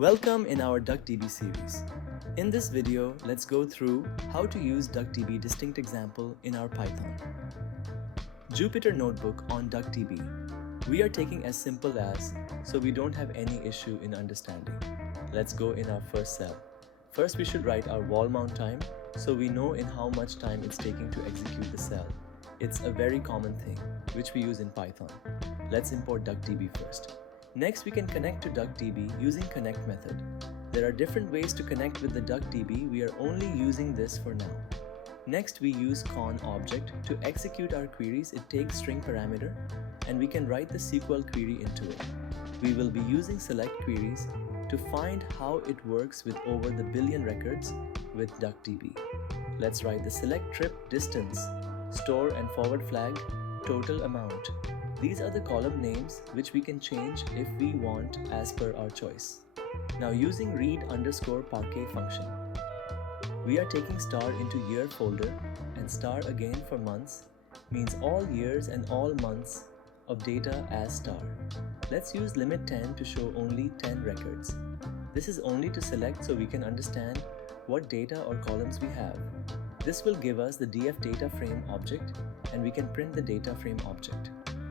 Welcome in our DuckDB series. In this video, let's go through how to use DuckDB distinct example in our Python. Jupyter Notebook on DuckDB. We are taking as simple as, so we don't have any issue in understanding. Let's go in our first cell. First, we should write our wall mount time, so we know in how much time it's taking to execute the cell. It's a very common thing, which we use in Python. Let's import DuckDB first. Next, we can connect to DuckDB using connect method. There are different ways to connect with the DuckDB. We are only using this for now. Next, we use con object to execute our queries. It takes string parameter, and we can write the SQL query into it. We will be using select queries to find how it works with over the billion records with DuckDB. Let's write the select trip distance, store and forward flag, total amount. These are the column names which we can change if we want as per our choice. Now using read underscore parquet function, we are taking star into year folder and star again for months means all years and all months of data as star. Let's use limit 10 to show only 10 records. This is only to select so we can understand what data or columns we have. This will give us the df data frame object and we can print the data frame object.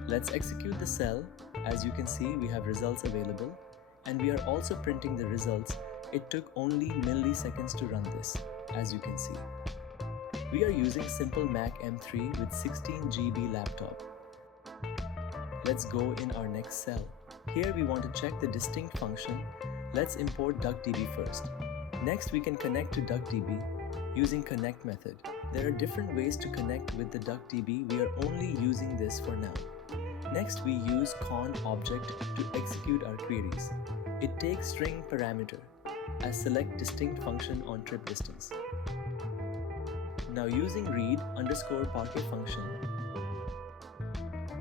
Let's execute the cell. As you can see, we have results available and we are also printing the results. It took only milliseconds to run this, as you can see. We are using simple Mac M3 with 16 GB laptop. Let's go in our next cell. Here we want to check the distinct function. Let's import DuckDB first. Next, we can connect to DuckDB using connect method. There are different ways to connect with the DuckDB. We are only using this for now. Next, we use con object to execute our queries. It takes string parameter as select distinct function on trip distance. Now using read underscore parquet function,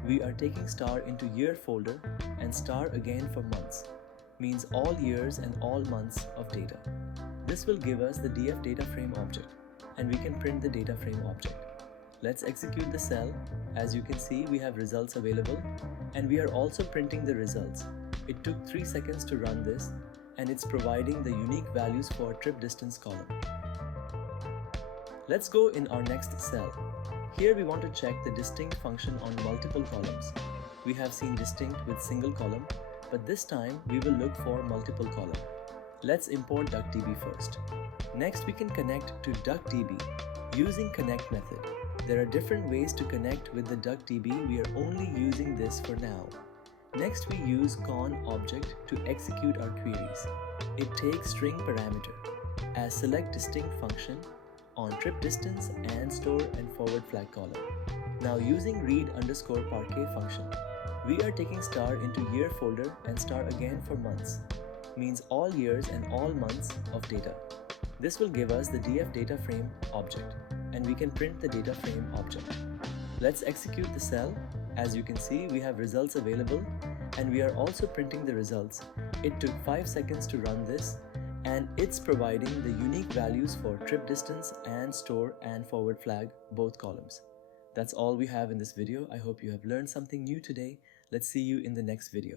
we are taking star into year folder and star again for months, means all years and all months of data. This will give us the df data frame object and we can print the data frame object. Let's execute the cell. As you can see, we have results available and we are also printing the results. It took 3 seconds to run this and it's providing the unique values for trip distance column. Let's go in our next cell. Here we want to check the distinct function on multiple columns. We have seen distinct with single column, but this time we will look for multiple column. Let's import DuckDB first. Next, we can connect to DuckDB using connect method. There are different ways to connect with the DuckDB. We are only using this for now. Next, we use con object to execute our queries. It takes string parameter as select distinct function on trip distance and store and forward flag column. Now using read underscore parquet function, we are taking star into year folder and star again for months, means all years and all months of data. This will give us the df data frame object and we can print the data frame object. Let's execute the cell. As you can see, we have results available and we are also printing the results. It took 5 seconds to run this and it's providing the unique values for trip distance and store and forward flag, both columns. That's all we have in this video. I hope you have learned something new today. Let's see you in the next video.